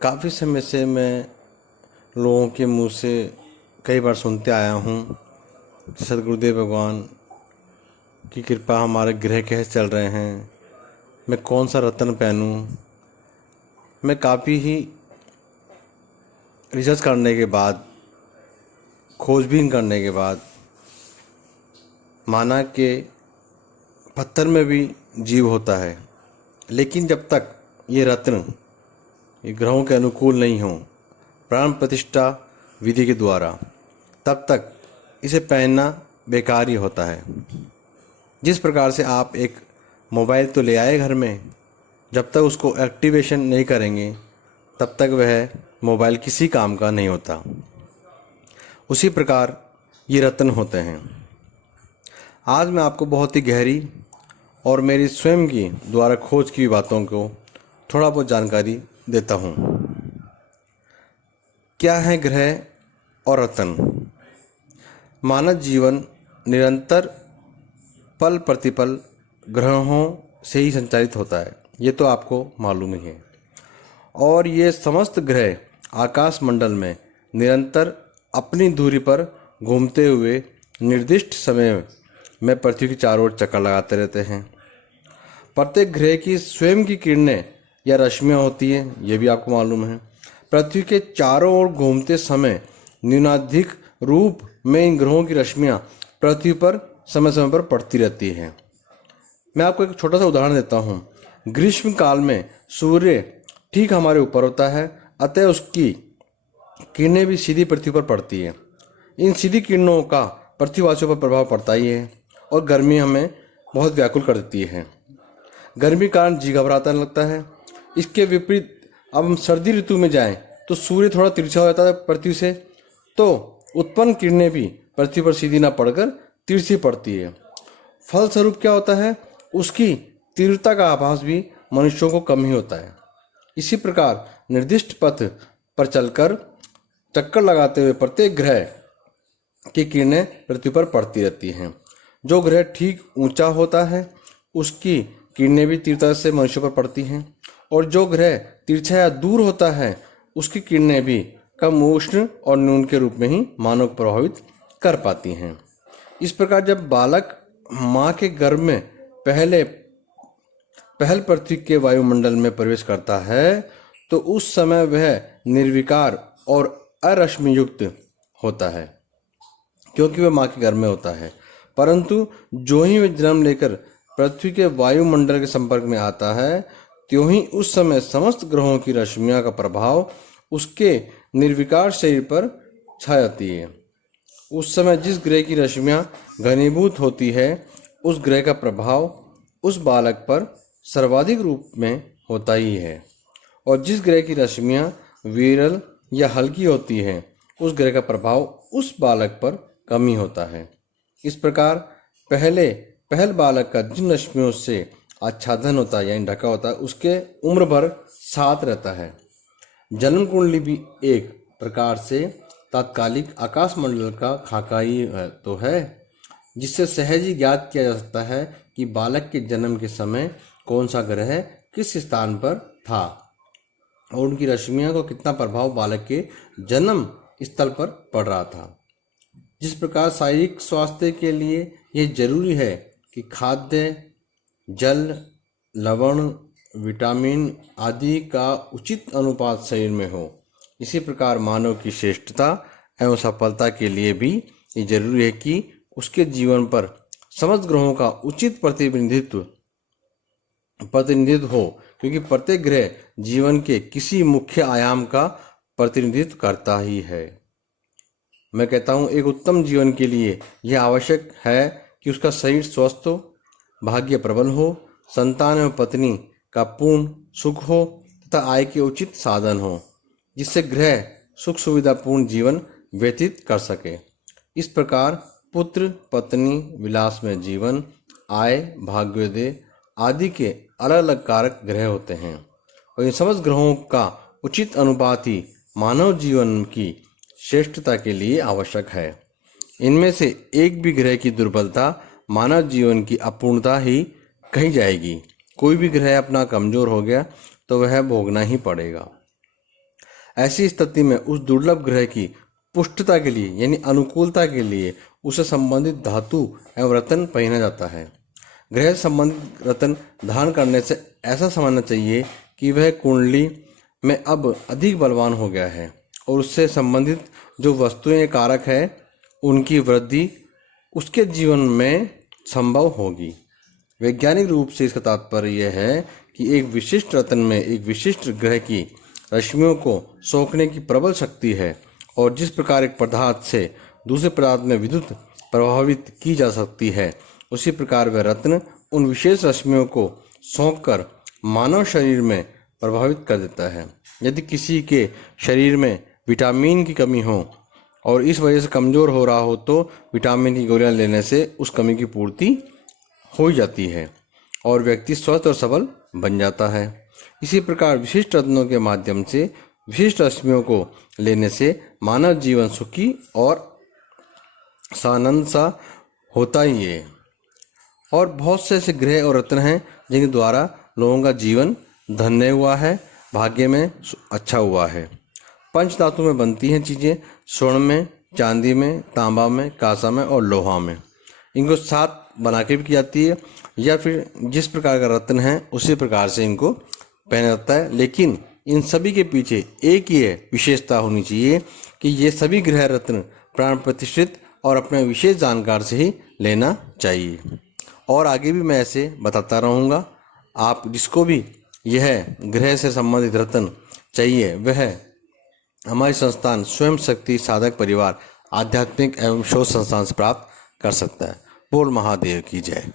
काफ़ी समय से मैं लोगों के मुंह से कई बार सुनते आया हूँ कि सद्गुरुदेव भगवान की कृपा हमारे ग्रह कैसे चल रहे हैं, मैं कौन सा रत्न पहनूं। मैं काफ़ी ही रिसर्च करने के बाद, खोजबीन करने के बाद माना कि पत्थर में भी जीव होता है, लेकिन जब तक ये रत्न ये ग्रहों के अनुकूल नहीं हों प्राण प्रतिष्ठा विधि के द्वारा, तब तक इसे पहनना बेकार ही होता है। जिस प्रकार से आप एक मोबाइल तो ले आए घर में, जब तक उसको एक्टिवेशन नहीं करेंगे तब तक वह मोबाइल किसी काम का नहीं होता। उसी प्रकार ये रत्न होते हैं। आज मैं आपको बहुत ही गहरी और मेरी स्वयं की द्वारा खोज की बातों को थोड़ा बहुत जानकारी देता हूँ। क्या है ग्रह और रत्न? मानव जीवन निरंतर पल प्रतिपल ग्रहों से ही संचालित होता है, ये तो आपको मालूम ही है। और ये समस्त ग्रह आकाश मंडल में निरंतर अपनी दूरी पर घूमते हुए निर्दिष्ट समय में पृथ्वी के चारों ओर चक्कर लगाते रहते हैं। प्रत्येक ग्रह की स्वयं की किरणें या रश्मियाँ होती हैं, ये भी आपको मालूम है। पृथ्वी के चारों ओर घूमते समय न्यूनाधिक रूप में इन ग्रहों की रश्मियाँ पृथ्वी पर समय समय पर पड़ती रहती हैं। मैं आपको एक छोटा सा उदाहरण देता हूँ। ग्रीष्म काल में सूर्य ठीक हमारे ऊपर होता है, अतः उसकी किरणें भी सीधी पृथ्वी पर पड़ती है। इन सीधी किरणों का पृथ्वीवासियों पर प्रभाव पड़ता ही है और गर्मी हमें बहुत व्याकुल कर देती है। गर्मी के कारण जी घबराता लगता है। इसके विपरीत अब हम सर्दी ऋतु में जाएं तो सूर्य थोड़ा तिरछा हो जाता है पृथ्वी से, तो उत्पन्न किरणें भी पृथ्वी पर सीधी ना पड़कर तिरछी पड़ती है। फलस्वरूप क्या होता है, उसकी तीव्रता का आभास भी मनुष्यों को कम ही होता है। इसी प्रकार निर्दिष्ट पथ पर चलकर चक्कर लगाते हुए प्रत्येक ग्रह की किरणें पृथ्वी पर पड़ती रहती हैं। जो ग्रह ठीक ऊंचा होता है उसकी किरणें भी तीव्रता से मनुष्यों पर पड़ती हैं, और जो ग्रह तिरछा या दूर होता है उसकी किरणें भी कम उष्ण और न्यून के रूप में ही मानव को प्रभावित कर पाती हैं। इस प्रकार जब बालक माँ के गर्भ में पहल पृथ्वी के वायुमंडल में प्रवेश करता है तो उस समय वह निर्विकार और अरश्मि युक्त होता है, क्योंकि वह माँ के गर्भ में होता है। परंतु जो ही वह जन्म लेकर पृथ्वी के वायुमंडल के संपर्क में आता है, त्यों ही उस समय समस्त ग्रहों की रश्मियाँ का प्रभाव उसके निर्विकार शरीर पर छा जाती है। उस समय जिस ग्रह की रश्मियाँ घनीभूत होती है उस ग्रह का प्रभाव उस बालक पर सर्वाधिक रूप में होता ही है, और जिस ग्रह की रश्मियाँ विरल या हल्की होती है उस ग्रह का प्रभाव उस बालक पर कम ही होता है। इस प्रकार पहल बालक का जिन रश्मियों से आच्छादन होता है यानी ढका होता है उसके उम्र भर साथ रहता है। जन्म कुंडली भी एक प्रकार से तात्कालिक आकाश मंडल का खाका ही है तो है, जिससे सहज ही ज्ञात किया जा सकता है कि बालक के जन्म के समय कौन सा ग्रह किस स्थान पर था और उनकी रश्मियों को कितना प्रभाव बालक के जन्म स्थल पर पड़ रहा था। जिस प्रकार शारीरिक स्वास्थ्य के लिए यह जरूरी है कि खाद्य, जल, लवण, विटामिन आदि का उचित अनुपात शरीर में हो, इसी प्रकार मानव की श्रेष्ठता एवं सफलता के लिए भी ये जरूरी है कि उसके जीवन पर समस्त ग्रहों का उचित प्रतिनिधित्व हो, क्योंकि प्रत्येक ग्रह जीवन के किसी मुख्य आयाम का प्रतिनिधित्व करता ही है। मैं कहता हूँ एक उत्तम जीवन के लिए यह आवश्यक है कि उसका शरीर स्वस्थ हो, भाग्य प्रबल हो, संतान एवं पत्नी का पूर्ण सुख हो तथा आय के उचित साधन हो, जिससे ग्रह सुख सुविधापूर्ण जीवन व्यतीत कर सके। इस प्रकार पुत्र पत्नी विलास में जीवन, आय, भाग्योदय आदि के अलग अलग कारक ग्रह होते हैं, और इन समस्त ग्रहों का उचित अनुपात ही मानव जीवन की श्रेष्ठता के लिए आवश्यक है। इनमें से एक भी ग्रह की दुर्बलता मानव जीवन की अपूर्णता ही कही जाएगी। कोई भी ग्रह अपना कमजोर हो गया तो वह भोगना ही पड़ेगा। ऐसी स्थिति में उस दुर्लभ ग्रह की पुष्टता के लिए यानी अनुकूलता के लिए उसे संबंधित धातु एवं रत्न पहना जाता है। ग्रह से संबंधित रत्न धारण करने से ऐसा समझना चाहिए कि वह कुंडली में अब अधिक बलवान हो गया है और उससे संबंधित जो वस्तुएं कारक है उनकी वृद्धि उसके जीवन में संभव होगी। वैज्ञानिक रूप से इसका तात्पर्य यह है कि एक विशिष्ट रत्न में एक विशिष्ट ग्रह की रश्मियों को सोखने की प्रबल शक्ति है और जिस प्रकार एक पदार्थ से दूसरे पदार्थ में विद्युत प्रभावित की जा सकती है उसी प्रकार वह रत्न उन विशेष रश्मियों को सोखकर मानव शरीर में प्रभावित कर देता है। यदि किसी के शरीर में विटामिन की कमी हो और इस वजह से कमज़ोर हो रहा हो तो विटामिन की गोलियां लेने से उस कमी की पूर्ति हो जाती है और व्यक्ति स्वस्थ और सबल बन जाता है। इसी प्रकार विशिष्ट रत्नों के माध्यम से विशिष्ट रश्मियों को लेने से मानव जीवन सुखी और सानंद सा होता ही है। और बहुत से ऐसे ग्रह और रत्न हैं जिनके द्वारा लोगों का जीवन धन्य हुआ है, भाग्य में अच्छा हुआ है। पंच धातु में बनती हैं चीज़ें, स्वर्ण में, चांदी में, तांबा में, कांसा में और लोहा में। इनको साथ बना के भी की जाती है या फिर जिस प्रकार का रत्न है उसी प्रकार से इनको पहना जाता है। लेकिन इन सभी के पीछे एक ही विशेषता होनी चाहिए कि ये सभी ग्रह रत्न प्राण प्रतिष्ठित और अपने विशेष जानकार से ही लेना चाहिए। और आगे भी मैं ऐसे बताता रहूँगा। आप जिसको भी यह ग्रह से संबंधित रत्न चाहिए वह हमारे संस्थान स्वयं शक्ति साधक परिवार आध्यात्मिक एवं शोध संस्थान से प्राप्त कर सकता है। बोल महादेव की जय।